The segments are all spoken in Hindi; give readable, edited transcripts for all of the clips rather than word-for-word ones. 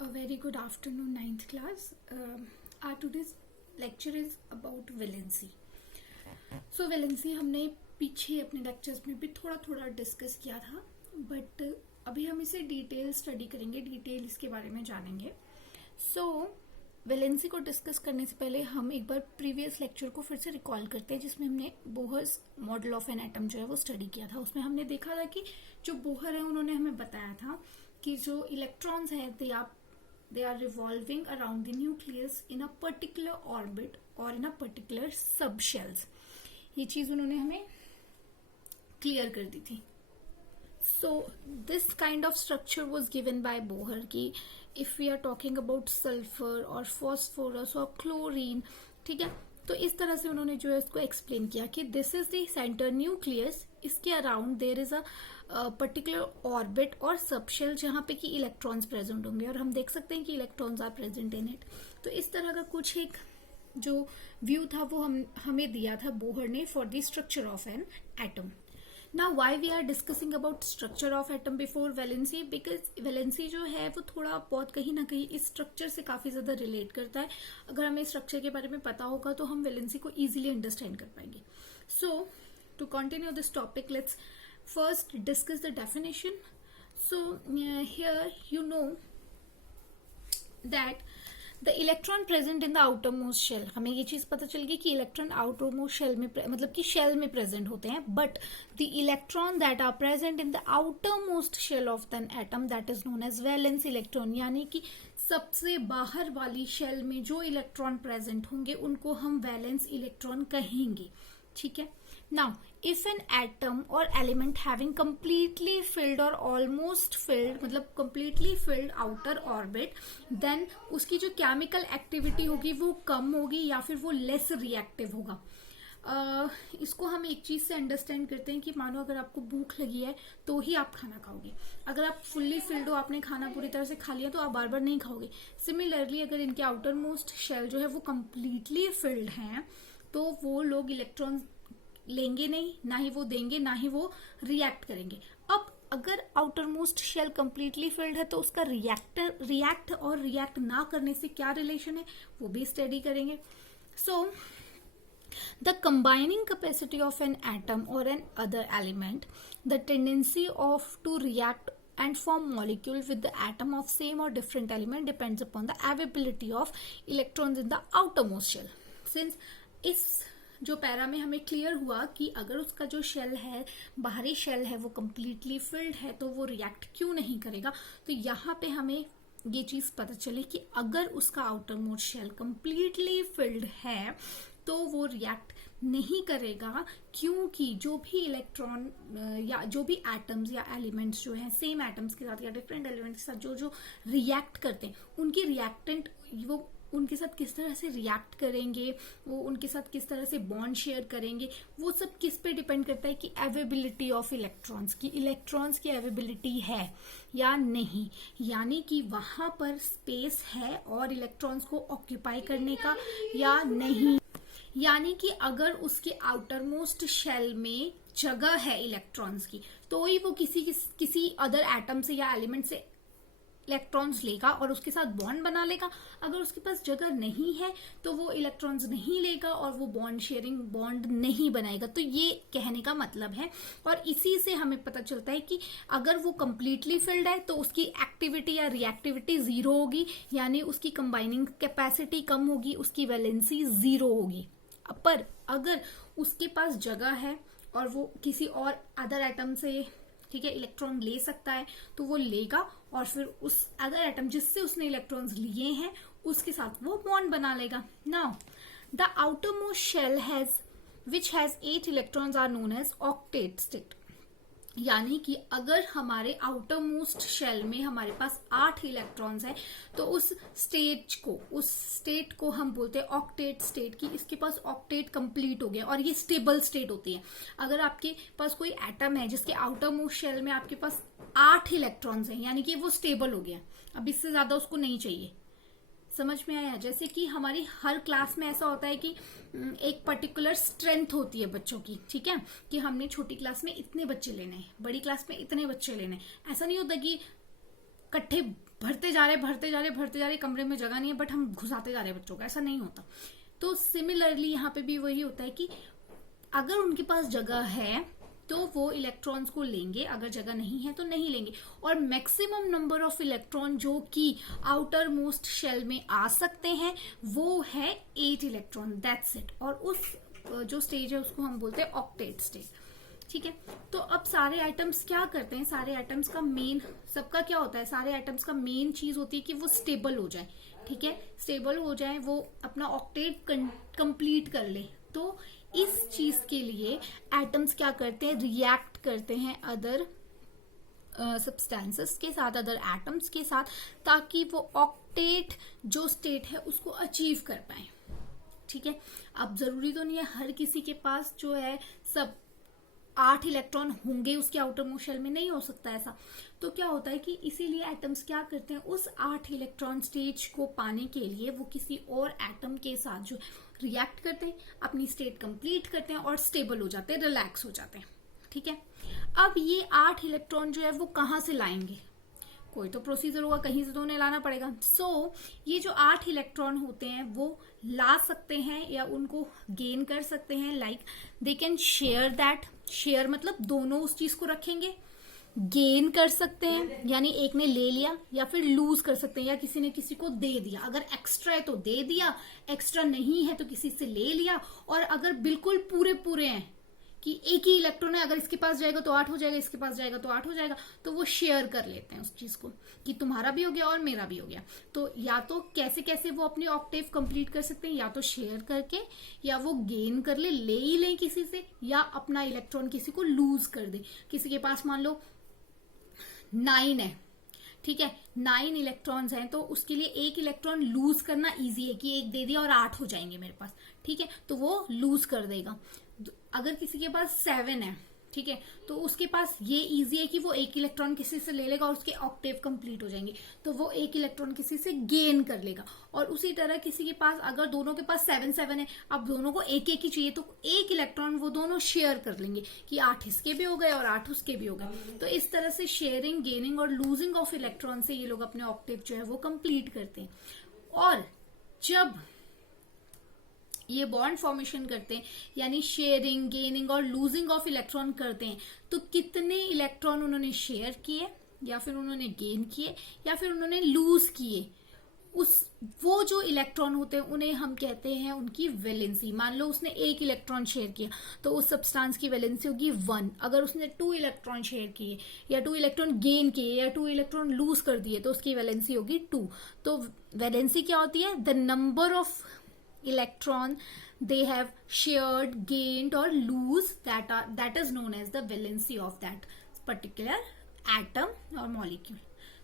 A very good afternoon, ninth class. Our today's lecture is about valency. So valency हमने पीछे अपने लेक्चर्स में भी थोड़ा थोड़ा डिस्कस किया था, बट अभी हम इसे डिटेल स्टडी करेंगे, डिटेल इसके बारे में जानेंगे. सो वैलेंसी को डिस्कस करने से पहले हम एक बार प्रीवियस लेक्चर को फिर से रिकॉल करते हैं, जिसमें हमने Bohr's model of an atom जो है वो स्टडी किया था. उसमें हमने देखा था कि जो बोहर है उन्होंने हमें बताया था कि जो इलेक्ट्रॉन्स हैं they are revolving around the nucleus in a particular orbit or in a particular subshells. ये चीज उन्होंने हमें क्लियर कर दी थी. So this kind of structure was given by Bohr कि if we are talking about sulfur or phosphorus or chlorine, ठीक है, तो इस तरह से उन्होंने जो है इसको एक्सप्लेन किया कि this is the center nucleus, इसके around there is a particular orbit और सबशेल जहाँ पे कि इलेक्ट्रॉन्स प्रेजेंट होंगे, और हम देख सकते हैं कि electrons are present in it. तो इस तरह का कुछ एक जो व्यू था वो हमें दिया था बोहर ने for the structure of an atom. Now why we are discussing about structure of atom before valency? Because valency जो है वो थोड़ा बहुत कहीं ना कहीं इस स्ट्रक्चर से काफी ज्यादा रिलेट करता है. अगर हमें स्ट्रक्चर के बारे में पता होगा तो हम valency को इजीली अंडरस्टैंड कर पाएंगे. So to continue this topic, let's first discuss the definition. So here you know that the electron present in the outermost shell, हमें ये चीज पता चल गई कि इलेक्ट्रॉन आउटरमोस्ट शेल में मतलब कि शेल में प्रेजेंट होते हैं, but the electron that are present in the outermost shell of the atom that is known as valence electron, यानी कि सबसे बाहर वाली शेल में जो इलेक्ट्रॉन प्रेजेंट होंगे उनको हम वैलेंस इलेक्ट्रॉन कहेंगे. ठीक है. Now, if an atom or element having completely filled or almost filled, मतलब completely filled outer orbit, then उसकी जो chemical activity होगी वो कम होगी या फिर वो less reactive होगा. इसको हम एक चीज से अंडरस्टैंड करते हैं कि मानो अगर आपको भूख लगी है तो ही आप खाना खाओगे. अगर आप फुल्ली फिल्ड हो, आपने खाना पूरी तरह से खा लिया, तो आप बार बार नहीं खाओगे. सिमिलरली अगर इनके आउटर मोस्ट शेल जो है वो कम्प्लीटली फिल्ड हैं तो वो लोग इलेक्ट्रॉन लेंगे नहीं, ना ही वो देंगे, ना ही वो रिएक्ट करेंगे. अब अगर outer most shell completely filled है तो उसका रिएक्ट और रिएक्ट ना करने से क्या रिलेशन है वो भी स्टडी करेंगे. So the combining capacity of an atom और another element, the tendency of to react and form molecule with the atom of same or different element depends upon the availability of electrons in the outermost shell. Since इस जो पैरा में हमें क्लियर हुआ कि अगर उसका जो शेल है, बाहरी शेल है, वो कम्प्लीटली फिल्ड है तो वो रिएक्ट क्यों नहीं करेगा, तो यहाँ पे हमें ये चीज पता चली कि अगर उसका outer most shell completely filled है तो वो रिएक्ट नहीं करेगा, क्योंकि जो भी इलेक्ट्रॉन या जो भी एटम्स या एलिमेंट्स जो हैं सेम एटम्स के साथ या डिफरेंट एलिमेंट्स के साथ जो रिएक्ट करते हैं, उनकी रिएक्टेंट वो उनके साथ किस तरह से रिएक्ट करेंगे, वो उनके साथ किस तरह से बॉन्ड शेयर करेंगे, वो सब किस पे डिपेंड करता है कि अवेबिलिटी ऑफ इलेक्ट्रॉन्स की, इलेक्ट्रॉन्स की अवेबिलिटी है या नहीं, यानी कि वहां पर स्पेस है और इलेक्ट्रॉन्स को ऑक्यूपाई करने का या नहीं. यानी कि अगर उसके आउटर मोस्ट शेल में जगह है इलेक्ट्रॉन्स की तो ही वो किसी अदर एटम से या एलिमेंट से इलेक्ट्रॉन्स लेगा और उसके साथ बॉन्ड बना लेगा. अगर उसके पास जगह नहीं है तो वो इलेक्ट्रॉन्स नहीं लेगा और वो बॉन्ड शेयरिंग बॉन्ड नहीं बनाएगा. तो ये कहने का मतलब है, और इसी से हमें पता चलता है कि अगर वो कंप्लीटली फिल्ड है तो उसकी एक्टिविटी या रिएक्टिविटी जीरो होगी, यानी उसकी कंबाइनिंग कैपेसिटी कम होगी, उसकी वैलेंसी जीरो होगी. पर अगर उसके पास जगह है और वो किसी और अदर एटम से, ठीक है, इलेक्ट्रॉन ले सकता है तो वो लेगा और फिर उस अदर एटम जिससे उसने इलेक्ट्रॉन्स लिए हैं उसके साथ वो बॉन्ड बना लेगा. Now the outer most shell which has 8 electrons are known as octet state, यानी कि अगर हमारे आउटर मोस्ट शेल में हमारे पास 8 इलेक्ट्रॉन्स हैं तो उस स्टेट को हम बोलते हैं ऑक्टेट स्टेट की. इसके पास ऑक्टेट कंप्लीट हो गया और ये स्टेबल स्टेट होती है. अगर आपके पास कोई एटम है जिसके आउटर मोस्ट शेल में आपके पास 8 इलेक्ट्रॉन्स हैं, यानी कि वो स्टेबल हो गया, अब इससे ज्यादा उसको नहीं चाहिए. समझ में आया? जैसे कि हमारी हर क्लास में ऐसा होता है कि एक पर्टिकुलर स्ट्रेंथ होती है बच्चों की, ठीक है, कि हमने छोटी क्लास में इतने बच्चे लेने हैं, बड़ी क्लास में इतने बच्चे लेने हैं. ऐसा नहीं होता कि इकट्ठे भरते जा रहे कमरे में जगह नहीं है बट हम घुसाते जा रहे हैं बच्चों को, ऐसा नहीं होता। तो सिमिलरली यहाँ पे भी वही होता है कि अगर उनके पास जगह है तो वो इलेक्ट्रॉन्स को लेंगे, अगर जगह नहीं है तो नहीं लेंगे। और मैक्सिमम नंबर ऑफ इलेक्ट्रॉन जो कि आउटर मोस्ट शेल में आ सकते हैं वो है 8 इलेक्ट्रॉन, दैट्स इट। और उस जो स्टेज है उसको हम बोलते हैं ऑक्टेट स्टेज, ठीक है। तो अब सारे आइटम्स क्या करते हैं, सारे आइटम्स का मेन, सबका क्या होता है, सारे आइटम्स का मेन चीज होती है कि वो स्टेबल हो जाए, ठीक है, स्टेबल हो जाए, वो अपना ऑक्टेट कंप्लीट कर ले। तो इस चीज के लिए एटम्स क्या करते हैं, रिएक्ट करते हैं अदर सब्सटेंसेस के साथ, अदर एटम्स के साथ, ताकि वो ऑक्टेट जो स्टेट है उसको अचीव कर पाए, ठीक है। अब जरूरी तो नहीं है हर किसी के पास जो है सब 8 इलेक्ट्रॉन होंगे उसके आउटर मोस्ट शेल में, नहीं हो सकता ऐसा। तो क्या होता है कि इसीलिए एटम्स क्या करते हैं, उस 8 इलेक्ट्रॉन स्टेज को पाने के लिए वो किसी और एटम के साथ जो रिएक्ट करते हैं, अपनी स्टेट कंप्लीट करते हैं और स्टेबल हो जाते हैं, रिलैक्स हो जाते हैं, ठीक है। अब ये 8 इलेक्ट्रॉन जो है वो कहाँ से लाएंगे, कोई तो प्रोसीजर होगा, कहीं से तो उन्हें लाना पड़ेगा। सो ये जो 8 इलेक्ट्रॉन होते हैं वो ला सकते हैं या उनको गेन कर सकते हैं, like they can share that, share मतलब दोनों उस चीज को रखेंगे, गेन कर सकते हैं यानी एक ने ले लिया, या फिर लूज कर सकते हैं या किसी ने किसी को दे दिया, अगर एक्स्ट्रा है तो दे दिया, एक्स्ट्रा नहीं है तो किसी से ले लिया। और अगर बिल्कुल पूरे पूरे हैं कि एक ही इलेक्ट्रॉन है, अगर इसके पास जाएगा तो 8 हो जाएगा, इसके पास जाएगा तो 8 हो जाएगा, तो वो शेयर कर लेते हैं उस चीज को कि तुम्हारा भी हो गया और मेरा भी हो गया। तो या तो कैसे कैसे वो अपनी ऑक्टेव कंप्लीट कर सकते हैं, या तो शेयर करके, या वो गेन कर ले ही ले किसी से, या अपना इलेक्ट्रॉन किसी को लूज कर दे। किसी के पास मान लो 9 है, ठीक है, 9 इलेक्ट्रॉन्स हैं, तो उसके लिए एक इलेक्ट्रॉन लूज करना इजी है कि एक दे दिया और 8 हो जाएंगे मेरे पास, ठीक है, तो वो लूज कर देगा। अगर किसी के पास 7 है, ठीक है, तो उसके पास ये इजी है कि वो एक इलेक्ट्रॉन किसी से ले लेगा और उसके ऑक्टेव कंप्लीट हो जाएंगे, तो वो एक इलेक्ट्रॉन किसी से गेन कर लेगा। और उसी तरह किसी के पास, अगर दोनों के पास 7 है, अब दोनों को एक एक ही चाहिए, तो एक इलेक्ट्रॉन वो दोनों शेयर कर लेंगे कि 8 इसके भी हो गए और 8 उसके भी हो गए। तो इस तरह से शेयरिंग, गेनिंग और लूजिंग ऑफ इलेक्ट्रॉन से ये लोग अपने ऑक्टेव जो है वो कंप्लीट करते हैं। और जब ये बॉन्ड फॉर्मेशन करते हैं यानी शेयरिंग, गेनिंग और लूजिंग ऑफ इलेक्ट्रॉन करते हैं, तो कितने इलेक्ट्रॉन उन्होंने शेयर किए, या फिर उन्होंने गेन किए, या फिर उन्होंने लूज किए, वो जो इलेक्ट्रॉन होते हैं उन्हें हम कहते हैं उनकी वैलेंसी। मान लो उसने 1 इलेक्ट्रॉन शेयर किया तो उस सब्सटेंस की वैलेंसी होगी 1। अगर उसने 2 इलेक्ट्रॉन शेयर किए, या 2 इलेक्ट्रॉन गेन किए, या 2 इलेक्ट्रॉन लूज कर दिए, तो उसकी वैलेंसी होगी 2। तो वैलेंसी क्या होती है, the number of electron they have shared, gained or lose, that is known as the valency of that particular atom or molecule.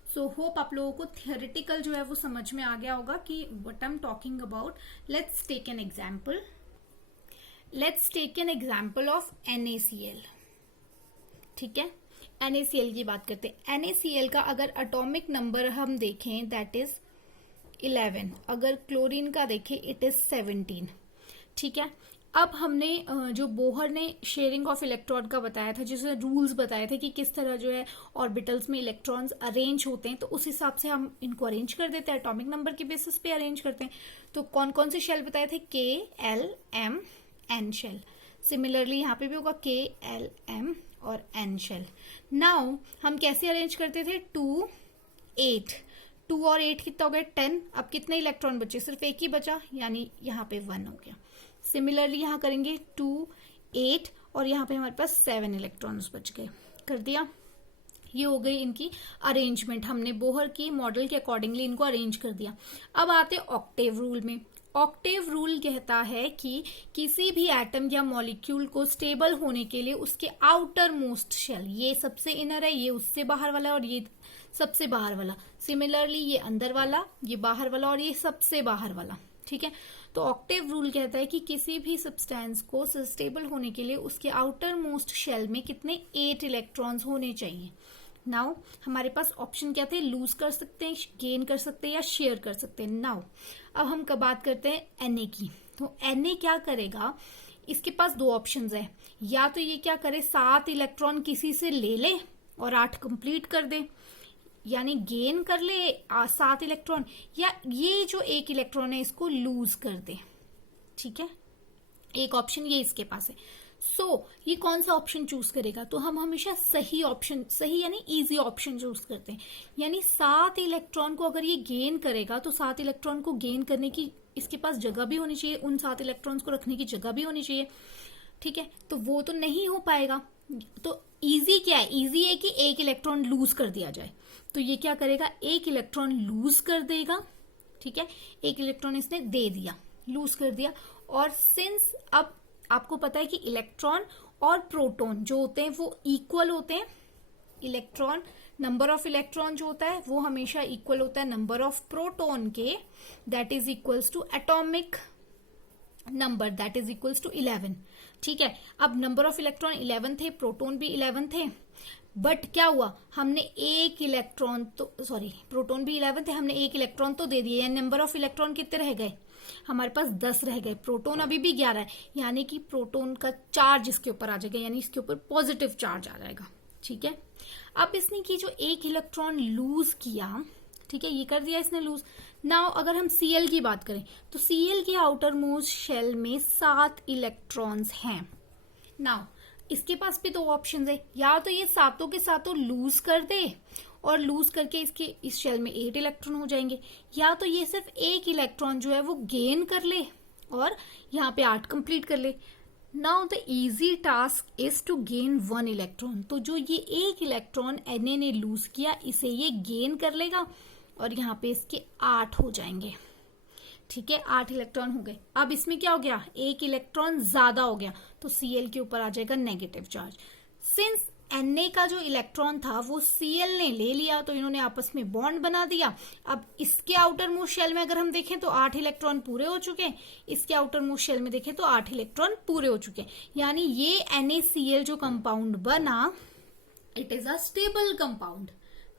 So hope आप लोगों को theoretical जो है वो समझ में आ गया होगा कि what I'm talking about. Let's take an example. Let's take an example of NaCl. ठीक है, NaCl की बात करते हैं। NaCl का अगर एटॉमिक नंबर हम देखें दैट इज 11, अगर क्लोरीन का देखें इट इज 17, ठीक है। अब हमने जो बोहर ने शेयरिंग ऑफ इलेक्ट्रॉन का बताया था, जिसमें रूल्स बताए थे कि किस तरह जो है ऑर्बिटल्स में इलेक्ट्रॉन्स अरेंज होते हैं, तो उस हिसाब से हम इनको अरेंज कर देते हैं, एटॉमिक नंबर के बेसिस पे अरेंज करते हैं। तो कौन कौन से शेल बताए थे, K, L, M, N shell. Similarly यहाँ पे भी होगा K, L, M और N शेल। नाउ हम कैसे अरेंज करते थे, 2, 8, 2 और 8 कितना हो गया 10। अब कितने इलेक्ट्रॉन बचे, सिर्फ एक ही बचा, यानी यहाँ पे 1 हो गया। सिमिलरली यहाँ करेंगे 2, 8 और यहाँ पे हमारे पास 7 इलेक्ट्रॉन्स बच गए, कर दिया। ये हो गई इनकी अरेंजमेंट, हमने बोहर की मॉडल के अकॉर्डिंगली इनको अरेंज कर दिया। अब आते ऑक्टेव रूल में। ऑक्टेव रूल कहता है कि किसी भी एटम या मॉलिक्यूल को स्टेबल होने के लिए उसके आउटर मोस्ट शेल, ये सबसे इनर है, ये उससे बाहर वाला और ये सबसे बाहर वाला, सिमिलरली ये अंदर वाला, ये बाहर वाला और ये सबसे बाहर वाला, ठीक है। तो ऑक्टेव रूल कहता है कि किसी भी सब्सटेंस को स्टेबल होने के लिए उसके आउटर मोस्ट शेल में कितने 8 इलेक्ट्रॉन्स होने चाहिए। नाउ हमारे पास ऑप्शन क्या थे, लूज कर सकते हैं, गेन कर सकते हैं या शेयर कर सकते हैं। नाउ अब हम बात करते हैं Na की। तो Na क्या करेगा, इसके पास 2 ऑप्शंस है, या तो ये क्या करे 7 इलेक्ट्रॉन किसी से ले ले और 8 कंप्लीट कर दे, यानी गेन कर ले 7 इलेक्ट्रॉन, या ये जो एक इलेक्ट्रॉन है इसको लूज कर दे। ठीक है, एक ऑप्शन ये इसके पास है। ये कौन सा ऑप्शन चूज करेगा? तो हम हमेशा सही ऑप्शन, सही यानी इजी ऑप्शन चूज करते हैं। यानी 7 इलेक्ट्रॉन को अगर ये गेन करेगा तो 7 इलेक्ट्रॉन को गेन करने की इसके पास जगह भी होनी चाहिए, उन 7 इलेक्ट्रॉन्स को रखने की जगह भी होनी चाहिए। ठीक है, तो वो तो नहीं हो पाएगा। तो इजी क्या है? इजी है कि एक इलेक्ट्रॉन लूज कर दिया जाए। तो ये क्या करेगा? एक इलेक्ट्रॉन लूज कर देगा। ठीक है, एक इलेक्ट्रॉन इसने दे दिया, लूज कर दिया। और सिंस अब आपको पता है कि इलेक्ट्रॉन और प्रोटॉन जो होते हैं वो इक्वल होते हैं। इलेक्ट्रॉन, नंबर ऑफ इलेक्ट्रॉन जो होता है वो हमेशा इक्वल होता है नंबर ऑफ प्रोटॉन के, that is equals to atomic number, that is equals to 11। ठीक है, अब नंबर ऑफ इलेक्ट्रॉन 11 थे, प्रोटॉन भी 11 थे, बट क्या हुआ? हमने एक इलेक्ट्रॉन तो, सॉरी, प्रोटॉन भी 11 थे, हमने एक इलेक्ट्रॉन तो दे दिए, यानी नंबर ऑफ इलेक्ट्रॉन कितने रह गए? हमारे पास 10 रह गए। प्रोटॉन अभी भी 11 है, यानी कि प्रोटॉन का चार्ज इसके ऊपर आ जाएगा, यानी इसके ऊपर पॉजिटिव चार्ज आ जाएगा। ठीक है, अब इसने की जो एक इलेक्ट्रॉन लूज किया, ठीक है, ये कर दिया इसने लूज। नाउ अगर हम Cl की बात करें तो Cl की आउटर मोस्ट शेल में 7 इलेक्ट्रॉन्स हैं। नाउ इसके पास भी 2 ऑप्शन है, या तो ये सातों के सातों लूज कर दे और लूज करके इसके इस शेल में 8 इलेक्ट्रॉन हो जाएंगे, या तो ये सिर्फ एक इलेक्ट्रॉन जो है वो गेन कर ले और यहाँ पे 8 कंप्लीट कर ले। Now the easy task is to gain 1 electron. तो जो ये एक इलेक्ट्रॉन Na ने लूज किया, इसे ये गेन कर लेगा और यहाँ पे इसके 8 हो जाएंगे। ठीक है, 8 इलेक्ट्रॉन हो गए। अब इसमें क्या हो गया? एक इलेक्ट्रॉन ज्यादा हो गया, तो Cl के ऊपर आ जाएगा नेगेटिव चार्ज। सिंस Na का जो इलेक्ट्रॉन था वो Cl ने ले लिया, तो इन्होंने आपस में बॉन्ड बना दिया। अब इसके आउटर मोस्ट शेल में अगर हम देखें तो 8 इलेक्ट्रॉन पूरे हो चुके हैं, इसके आउटर मोस्ट शेल में देखें तो 8 इलेक्ट्रॉन पूरे हो चुके हैं। यानी ये NaCl जो कंपाउंड बना, it is a stable compound.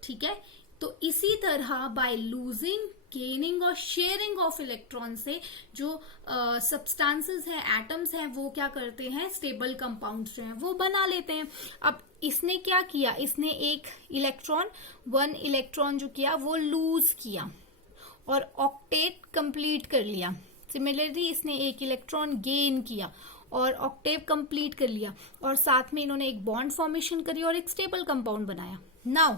ठीक है, तो इसी तरह बाय लूजिंग, गेनिंग और शेयरिंग ऑफ इलेक्ट्रॉन से जो सब्सटेंसेस हैं, एटम्स हैं, वो क्या करते हैं? स्टेबल कंपाउंड्स जो हैं वो बना लेते हैं। अब इसने क्या किया? इसने एक इलेक्ट्रॉन, 1 इलेक्ट्रॉन जो किया वो लूज किया और ऑक्टेट कंप्लीट कर लिया। सिमिलरली इसने एक इलेक्ट्रॉन गेन किया और ऑक्टेव कंप्लीट कर लिया, और साथ में इन्होंने एक बॉन्ड फॉर्मेशन करी और एक स्टेबल कंपाउंड बनाया। नाउ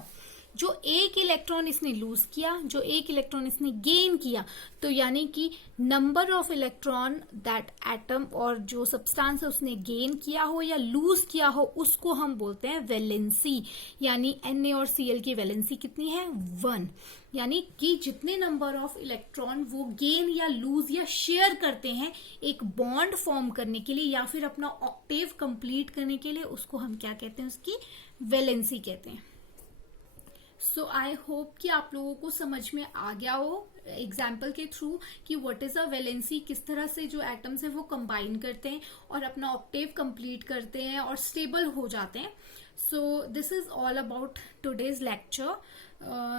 जो एक इलेक्ट्रॉन इसने लूज किया, जो एक इलेक्ट्रॉन इसने गेन किया, तो यानी कि number of electron that atom और जो सब्सटेंस है उसने गेन किया हो या लूज किया हो, उसको हम बोलते हैं वैलेंसी। यानी Na और Cl की वैलेंसी कितनी है? 1। यानी कि जितने नंबर ऑफ इलेक्ट्रॉन वो गेन या लूज या शेयर करते हैं एक बॉन्ड फॉर्म करने के लिए या फिर अपना ऑक्टेव कंप्लीट करने के लिए, उसको हम क्या कहते हैं? उसकी वैलेंसी कहते हैं। सो आई होप कि आप लोगों को समझ में आ गया हो एग्जाम्पल के थ्रू कि व्हाट इज अ वैलेंसी, किस तरह से जो एटम्स है वो कंबाइन करते हैं और अपना ऑक्टेव कंप्लीट करते हैं और स्टेबल हो जाते हैं। So this is all about today's lecture.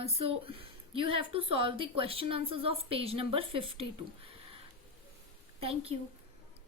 So you have to solve the question answers of page number 52. Thank you.